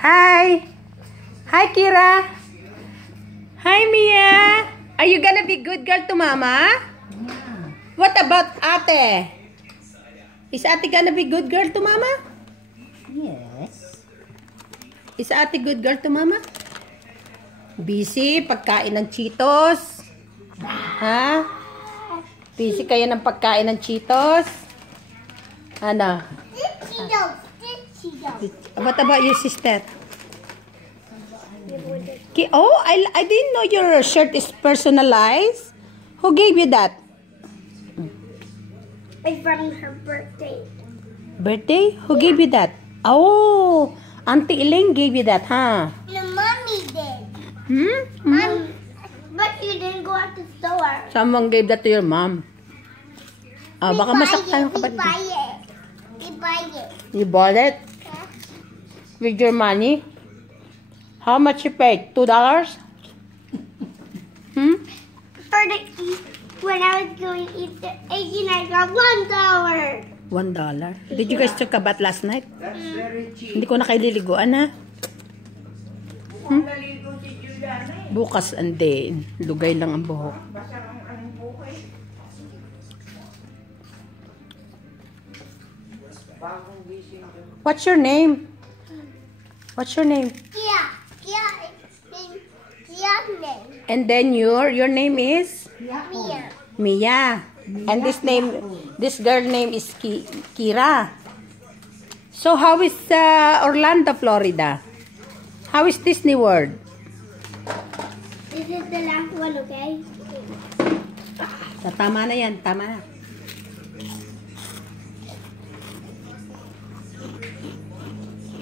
Hi! Hi, Kira! Hi, Mia! Are you gonna be good girl to Mama? Yeah. What about Ate? Is Ate gonna be good girl to Mama? Yes. Is Ate good girl to Mama? Busy, pagkain ng Cheetos. Ha? Busy kayo ng pagkain ng Cheetos? Ano? What about your sister? Oh, I didn't know your shirt is personalized. Who gave you that? It's from her birthday. Birthday? Who gave you that? Oh, Auntie Elaine gave you that, huh? The mommy did. Hmm? But you didn't go at the store. Someone gave that to your mom. Ah, baka masaktan ka pa. We buy it. We buy it. You bought it? Yeah. With your money? How much you paid? $2? For the when I was going to eat the egg, I got $1. $1? Did you guys took a bath last night? That's very cheap. Hindi ko na kayo liliguan, ha? Naligo si Juliana eh. Bukas ande, lugay lang ang buhok. Basta ang buhay. Bagong gising ko. What's your name? What's your name? Kia. Kia's name. And then your name is Mia. Mia. And this girl name is Kira. So how is Orlando, Florida? How is Disney World? This is the last one, okay? Tama na yan, tama na.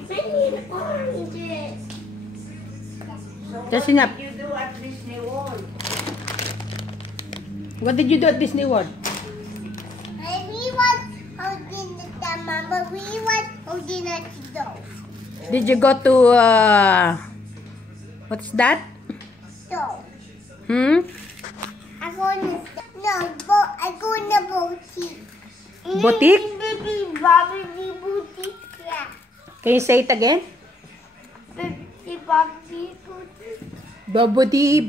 I need oranges. That's enough. What did you do at Disney World? What did you do at Disney World? We was holding the mama. We was holding a doll. Did you go to what's that? Doll. Hmm? I go in I go in the boutique. Boutique? Bobby boutique. Yeah. Can you say it again? The Bobby boutique. Bobody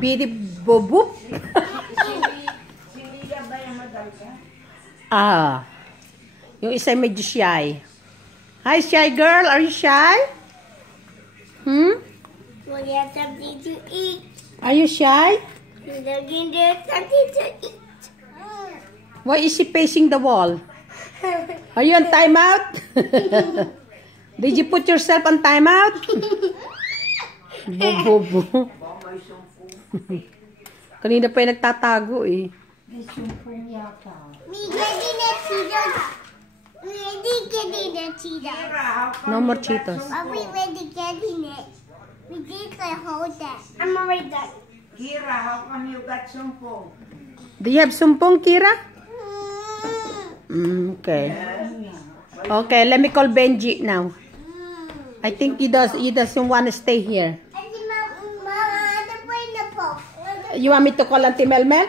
bidi bobo. Si Lila ba yung madal ka? Ah. Yung isa medyo shy. Hi, shy girl. Are you shy? Well, you have something to eat. Are you shy? Looking there's something to eat. Why is she facing the wall? Are you on timeout? Did you put yourself on timeout? Bobo. Baka may sumpong. Kanina pa yung nagtatago eh. May sumpong yata. Me getting the Cheetos. We ready getting the Cheetos. Kira, how come No you more got Cheetos. sumpong? Are we ready getting it? We did hold that. I'm already done. Kira, how come you got sumpong? Do you have sumpong, Kira? Okay. Okay, let me call Benji now. I think he doesn't want to stay here. You want me to call Auntie Melmel?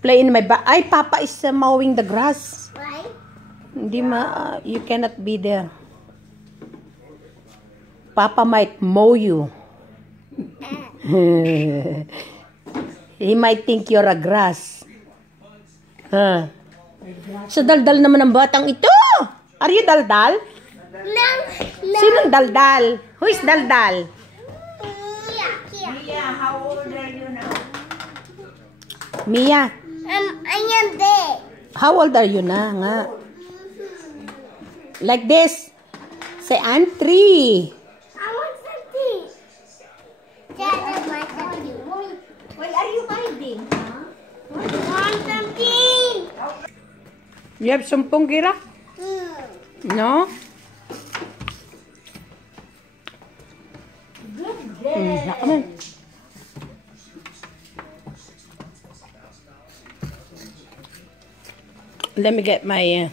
Play in my ay, Papa is mowing the grass. Right? Hindi you cannot be there. Papa might mow you. He might think you're a grass. Huh. So daldal naman ang batang ito. Are you daldal? No. Sinong daldal? Who is daldal? Kia. Mia, how old are you now? Mia, I am big. how old are you na nga? Like this. Say, I'm 3. I want something. Dad, I want something. Why are you hiding? I want something. You have sumpong, Kira? No? Naman. Let me get my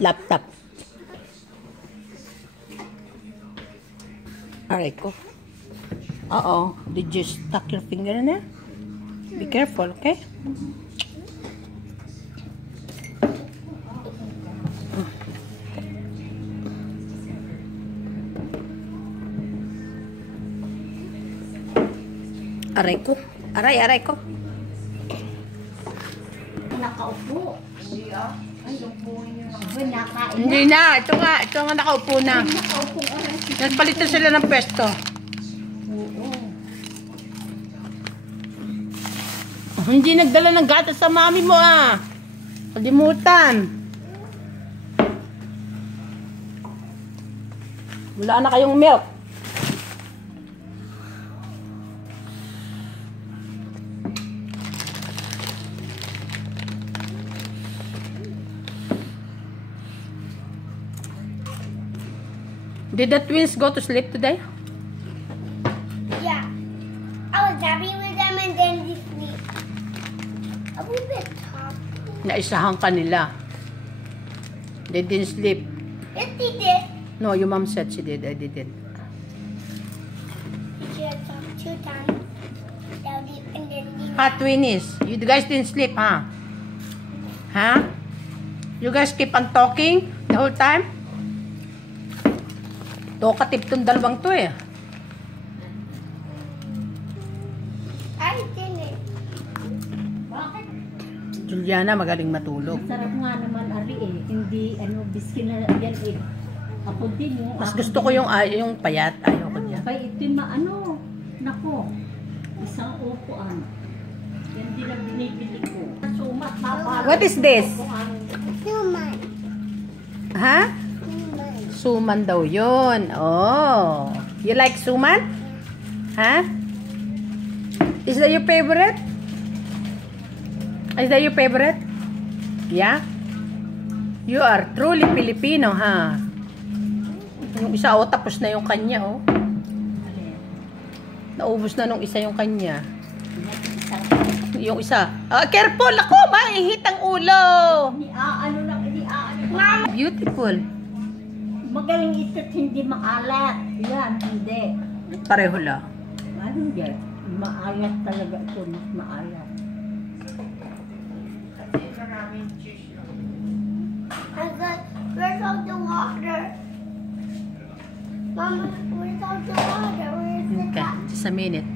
laptop. Alright, go. Uh-oh. Did you stuck your finger in there? Be careful, okay? Aray ko. Aray ko. Nakaupo. Hindi ah. Ay, yung buhay niyo na. Sabi, nakain na. Hindi na. Ito nga nakaupo na. Nakaupo oras. Nagpalitan sila ng pwesto. Oo. Hindi nagdala ng gatas sa mami mo ah. Kalimutan. Wala na kayong milk. Did the twins go to sleep today? Yeah. I was happy with them and then they sleep. A little bit talking. Naisahan ka nila. They didn't sleep. Yes, they did. No, your mom said she did. I didn't. She had talked 2 times. Daddy, and then they Ha, twinies. You guys didn't sleep, huh? Huh? You guys keep on talking the whole time? Talkative tong dalawang to eh. I didn't. Bakit? Juliana magaling matulog. Sarap nga naman, Ari eh. Hindi, biskin na yan eh. Ako din yung... Mas gusto ko yung payat. Ayoko niya. Kaya ito yung nako, isang upuan. Yan din ang binibili ko. Sumat, mapala. What is this? Human. Ha? Human. Suman daw yun. Oh. You like suman? Ha? Is that your favorite? Is that your favorite? Yeah? You are truly Filipino, ha? Yung isa, oh, tapos na yung kanya, oh. Naubos na nung isa yung kanya. Yung isa. Ah, careful! Ako, mahihit ang ulo! Beautiful. Magaling ito't hindi maalat. Yan, hindi. Pareho lang. Ano yan? Maalat talaga ito, mas maalat. Kasi maraming cheese lang. I got, where's all the water? Mama, where's all the water? Where's the Okay, cup? just a minute.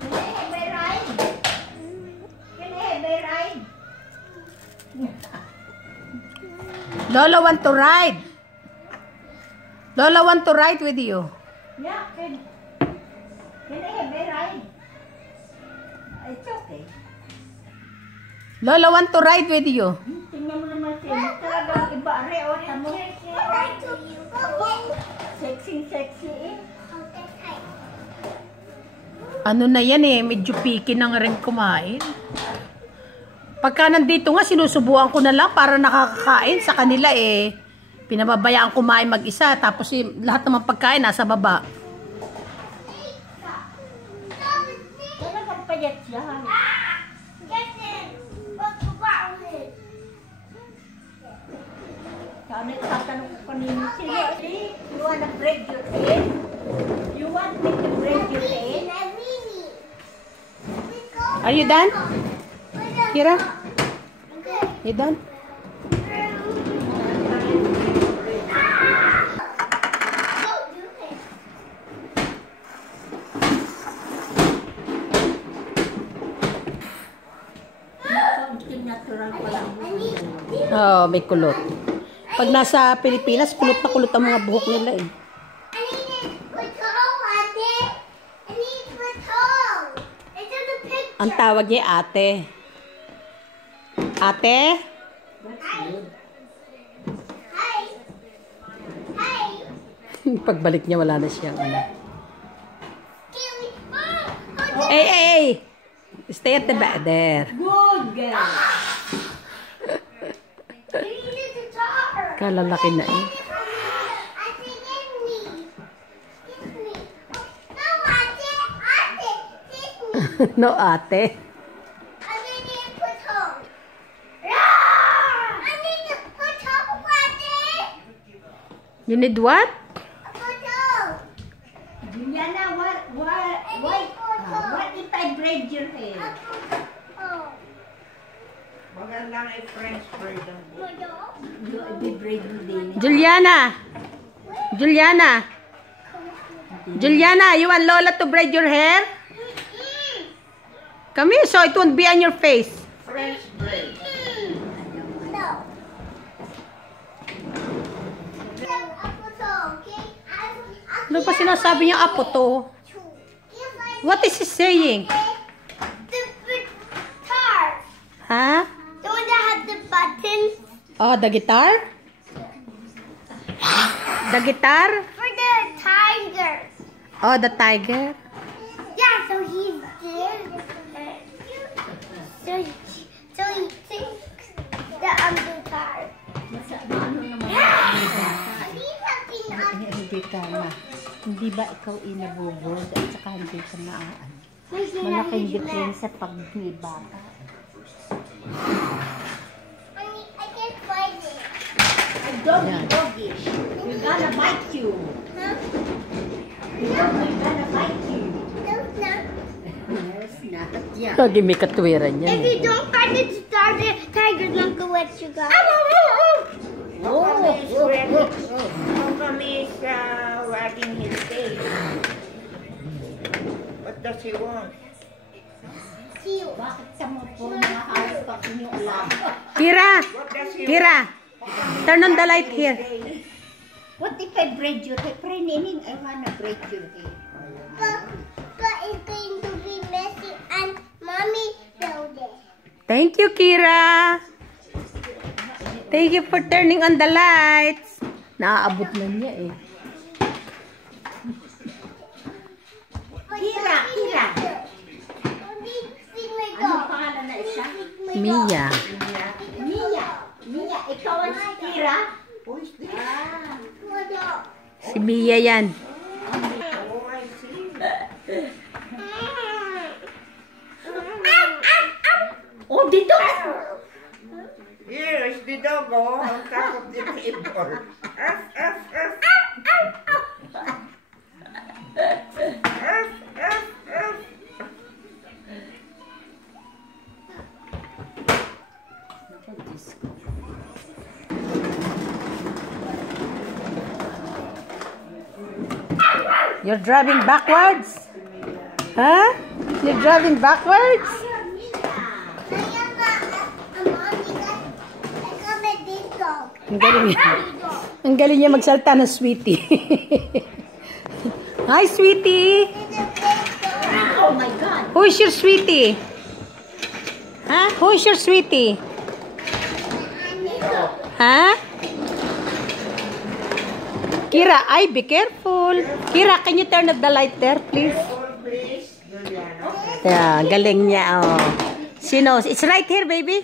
Can I have a ride? Can I have a ride? Lola want to ride. Lola want to ride with you. Yeah, can I have a ride? It's okay. Lola want to ride with you. Tingnan mo naman siya. Talagang iba rin. O, tamo. Sexy eh. Ano na yan eh, medyo picky na nga rin kumain. Pagka nandito nga, sinusubuan ko na lang para nakakakain sa kanila eh. Pinababayaan kumain mag-isa, tapos lahat naman pagkain nasa baba. Talagang payat siya. Tatanong ko kanina, sige, you wanna break your head? You want me to break your head? Are you done? Kira? You done? Something natural pa lang. Oh, may kulot. Pag nasa Pilipinas, kulot na kulot ang mga buhok nila eh. Ang tawag niya ate. Ate? Pagbalik niya, wala na siyang ano. Hey! Stay at the back there. Good girl. Kalalaki na eh. No, ate. You need what? Juliana, what if I braid your hair? Magandang i-French braid ang You be braid mo din. Juliana! Juliana! Juliana, you want Lola to braid your hair? Come here so it won't be on your face. French braid. No. Ano pa sinasabi niya, apo to? What is he saying? The guitar. Ha? The one that has the buttons Oh, the guitar? The guitar? for the tiger. Oh, the tiger? Yeah, so he's there. So he thinks the guitar. Ano naman? He's having a Hindi ka na. Hindi ba ikaw inabubod at saka hindi ka naaan? Malaking difference sa pag may bata. I can't find it. Doggy. We're gonna bite you. Huh? We're gonna bite you. No, it's not. Yes, not yeah. Lagi may katwiran yan. If you don't find it, start the tiger's not gonna let you go. How come he's wagging his tail? What does he want? Bakit ka mo po nakaharap pa kung yung alam? Kira! What does he Kira! Turn on the light here. What if I braid your hair? Pray, Nining, I wanna braid your hair. But it's going to be messy and mommy build it. Thank you, Kira! Thank you for turning on the lights. Naaabot na niya eh. Kira! Anong pangalan na isa? Mia. Mia, ikaw ang si Kira? Si Mia yan. Oh, I see. Oh, dito! Here is the dog on top of the table. F, F, F. F, F, F. You're driving backwards? Huh? You're driving backwards? Ang galing niya. Ang galing niya magsalta ng sweetie. Hi, sweetie! Oh my God! Who's your sweetie? Huh? Who's your sweetie? Huh? Kira, ay, be careful. Kira, can you turn up the light there, please? Hold, please, Juliana. Yeah, galing niya, oh. She knows. It's right here, baby.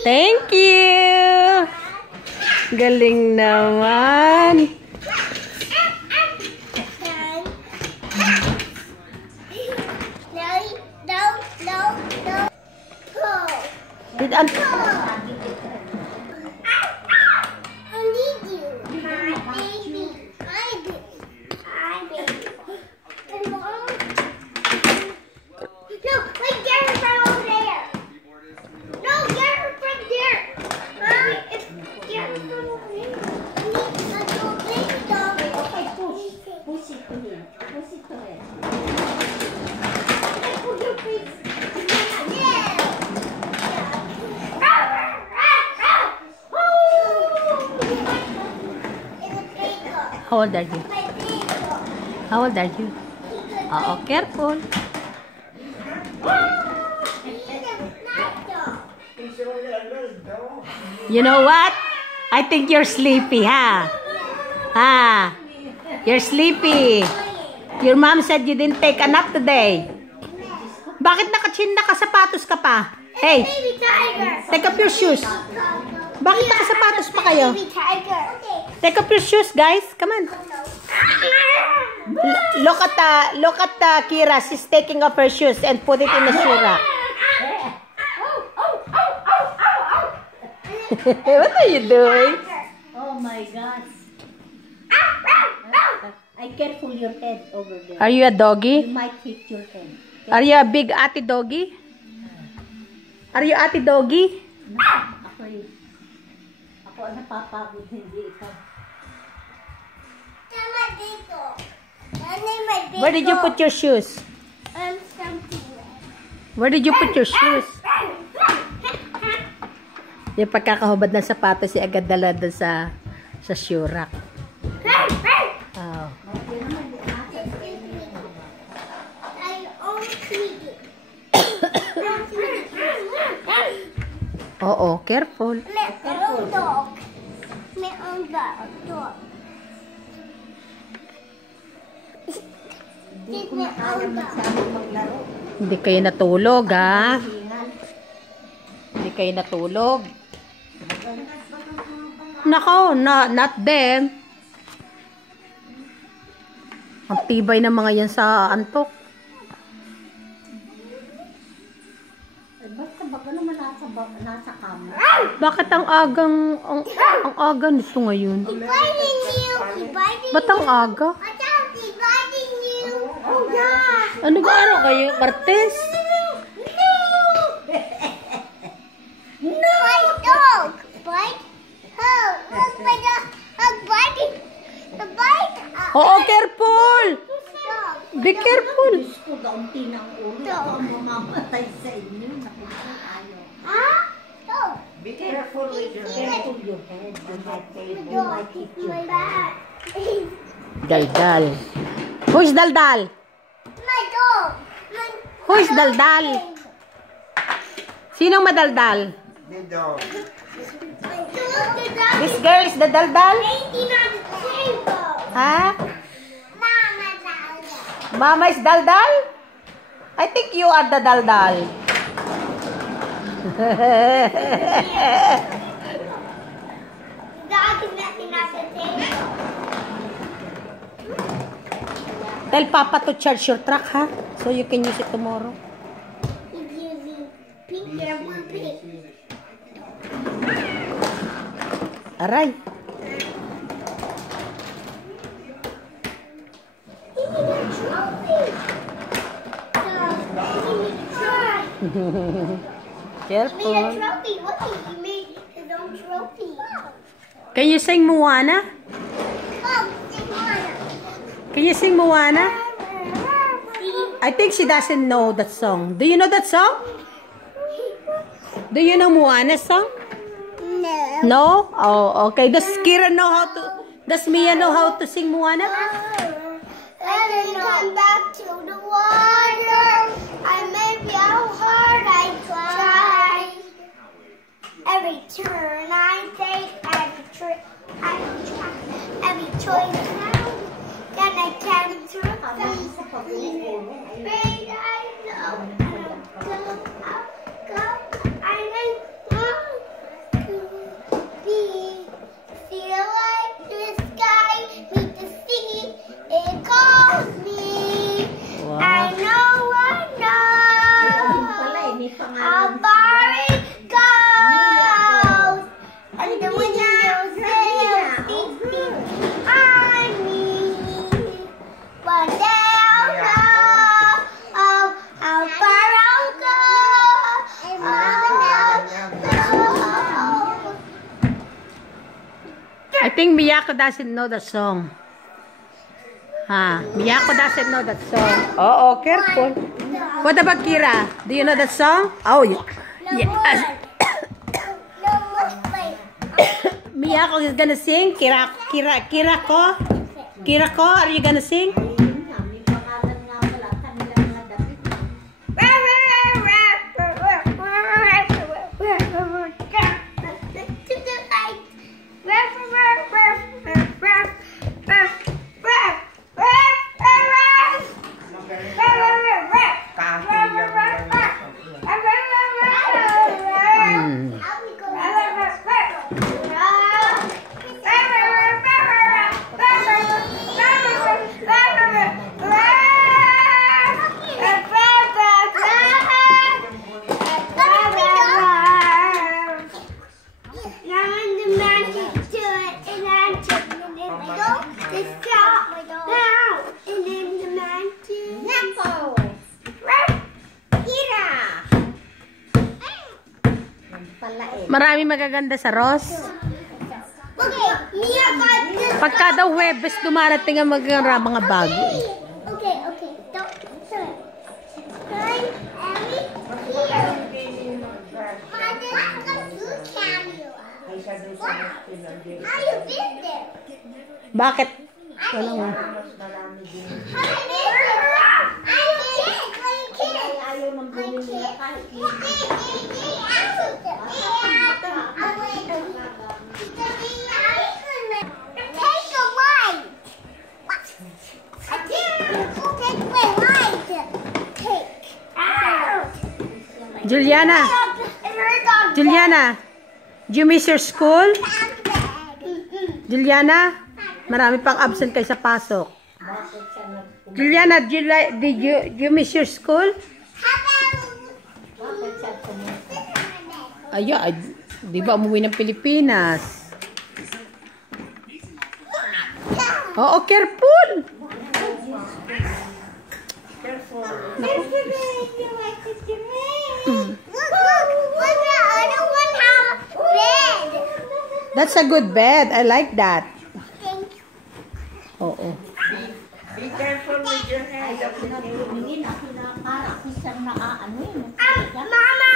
Thank you. Galing naman. Did I need you. Hi, baby. Hi, baby. Hi, baby. And Mom? No, like get her from over there. No, get her from there. Huh? Get her from over there. I need a little baby dog. Okay, push it to him. Push it to him. I put your face. Yeah. How old are you? How old are you? Oh, careful. He's only a little dog. You know what? I think you're sleepy, ha? Ha? You're sleepy. Your mom said you didn't take a nap today. Bakit nakachin nakasapatos ka pa? Hey, Baby tiger. take off your shoes. Bakit nakasapatos pa kayo? Baby tiger. Take off your shoes, guys. Come on. Look at Kira. She's taking off her shoes and put it in the shoe rack. What are you doing? Oh my God! I careful your head over there. Are you a You doggy? might hit your head. Are you a big ate doggy? Are you ate doggy? Ako ang napapagod, hindi ikaw. Where did you put your shoes? Where did you put your shoes? Yung pagkakahubad ng sapatos, si agad dala doon sa shoe rack. Oh. Oo, careful. Hindi kayo natulog, ha? Hindi kayo natulog. Nako, not them. Ang tibay ng mga yan sa antok. Baka naman nasa kama. Bakit ang aga nito ngayon? Ba't ang aga? Oh, yeah. Ano ba araw kayo? Martes? No! My dog! Bite? Oh, look, my dog! Biting! The bite! Oo, careful! Be careful! Gusto daunti ng ulo. Ako mamamatay sa inyo. Nakuha tayo. Huh? Dog! Be careful with your Careful your head. You might fail. My You dog! might hit you. My back! Daldal. Who's Daldal? My dog! Who's Daldal? Sinong madaldal? the dog. This girl is the Daldal? Painting on the table! Ha? Mama dog! Mama is Daldal? I think you are the Daldal. Dog is nothing on the table. Tell Papa to charge your truck, ha? So you can use it tomorrow. He's using pink and blue pink. Aray. He needs a trophy. He needs a trophy. He made a Careful. trophy. Look, he made his own trophy. Can you sing Moana? Oh, sing one. Can you sing Moana? I think she doesn't know that song. Do you know that song? Do you know Moana's song? No. No? Oh, okay. Does Kira know how to... Does Mia know how to sing Moana? And then come back to the water. I maybe how hard I try. Every turn I take, every trick I try, every choice I then I can turn Babe, I know. I want to be. Feel like the sky meet the sea. It calls me. Wow. I know how far it goes. And the windows sail on me. But they'll know how far I'll go. I think Miyako doesn't know the song. Ha? Miyako doesn't know that song. Oh, careful. What about Kira? Do you know that song? Oh, yeah. Yes. Miyako is gonna sing. Kirako, are you gonna sing? May pangalan nga wala. Kanilang mga damit. Marami magaganda sa Ross. Okay, Mia got this. Pagka daw Huwebes, dumarating ang mga bago. Okay. Don't turn. Turn every here. Mother, look at you camera. How you been there? Bakit? Walang How you been there? I can't. Ayaw ng bumili nila kahit Take a ride. What? I didn't take my ride. Take. Juliana, do you miss your school? Juliana, marami pang absent kayo sa pasok. Juliana, did you miss your school? Ay, di ba umuwi ng Pilipinas? Oo, careful! That's a good bed. I like that. Oo. Be careful with your hand. Pinagpumingin ako na para ako siyang naaano yun. Mama!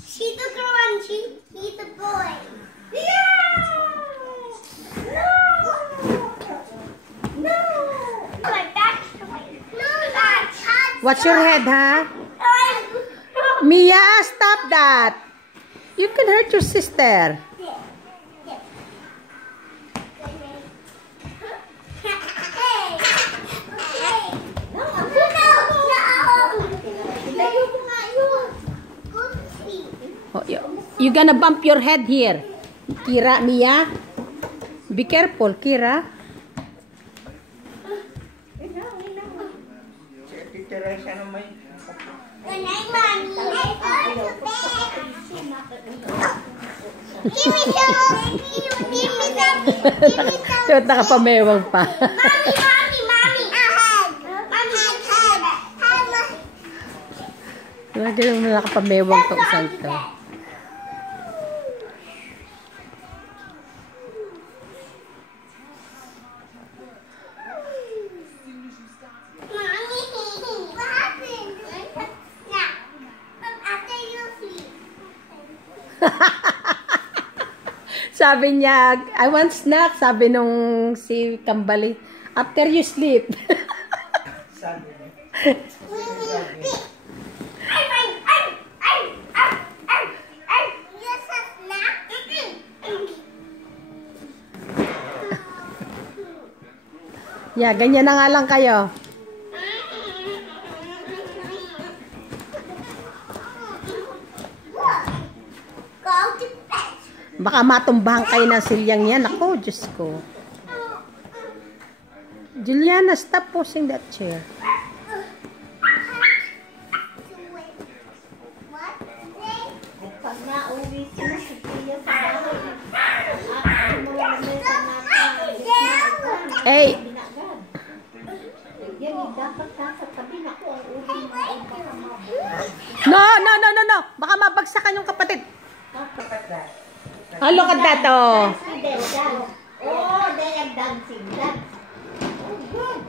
She's the girl and he's the boy. No! My back's no, that's Watch your head, ha? Mia, stop that. You can hurt your sister. Oh, you gonna bump your head here. Kira, Mia. Be careful, Kira. Titiray siya ng may... So, Mommy, nakapamewang pa. Lagi lang nakapamewang to isang to. Sabi niya, I want snack. Sabi nung si Kambali, after you sleep. Sabi niya. Yeah, ganyan na nga lang kayo. Baka matumbahan kayo ng silyang yan. Ako, Diyos ko. Juliana, stop pushing that chair. Pag nauwi sila si Tia sa bahay, at mo lang Hey! yan, dapat nasa tabi na ko ang uwi mo. No! Baka mabagsakan yung kapatid. Oh, look at that, oh. Oh, they are dancing. Dance. Oh, good.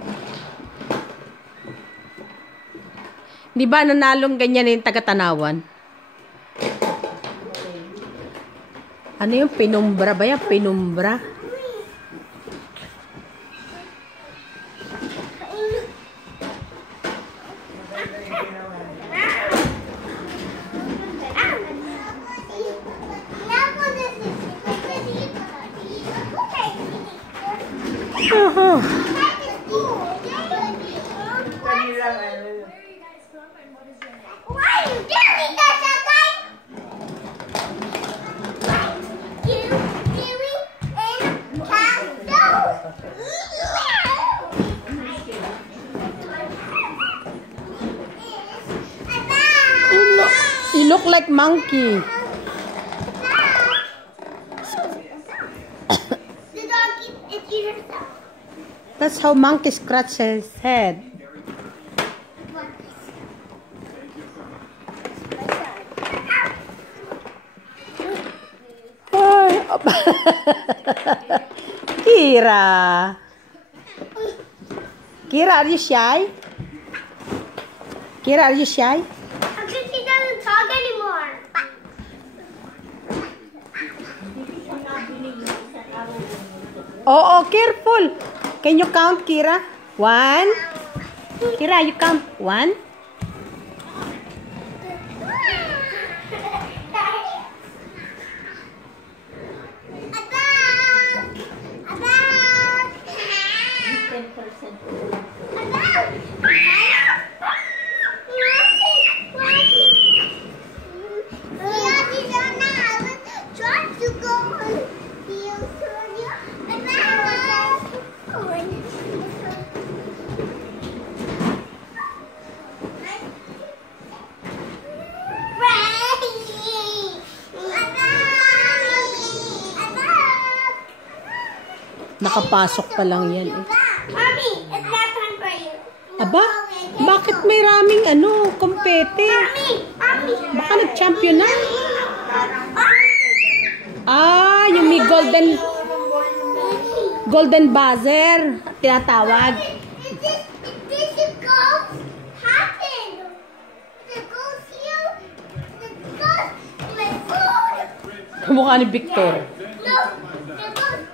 Di ba nanalong ganyan yung taga-Tanawan? Ano yung pinumbra ba yan? Pinumbra? Oh. Why are you doing that, Papa? Kiwi and Candle. You look like monkey. The dog eats herself. That's how monkey scratch his head. Ay, Kira. Kira, are you shy? Kira, are you shy? Actually, she doesn't talk anymore. Oh, careful. Can you count, Kira? 1. Kira, you count. 1. Nakapasok pa lang yan eh. Mommy, it's that time for you. Aba, bakit may raming kumpete? Mommy. Baka nag-champion na? Ah, yung may golden buzzer. Tinatawag. This ghost happened. The ghost here. The ghost my food. Kamukha ni Victor. No, the ghost.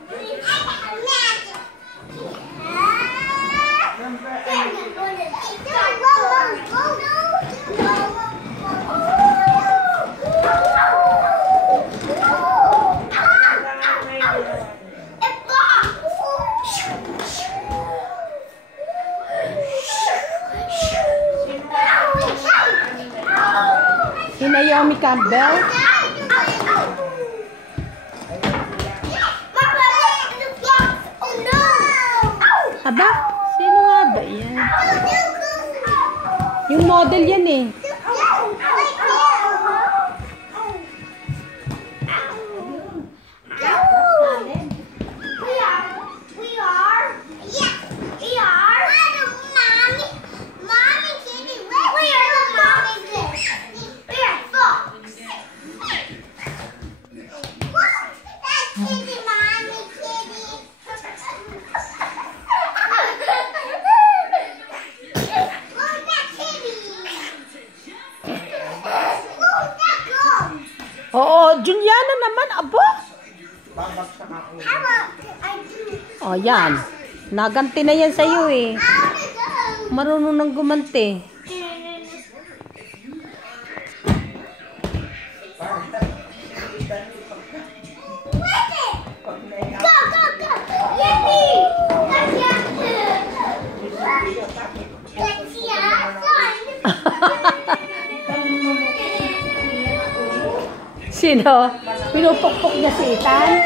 Si Naomi Campbell. Aba, sino nga ba yan? Yung model yan eh. Oo, Juliana naman, abo. Oh, yan. Naganti na yan sa'yo eh. Marunong nang gumanti. Sino? Pinupukpok niya si Ethan?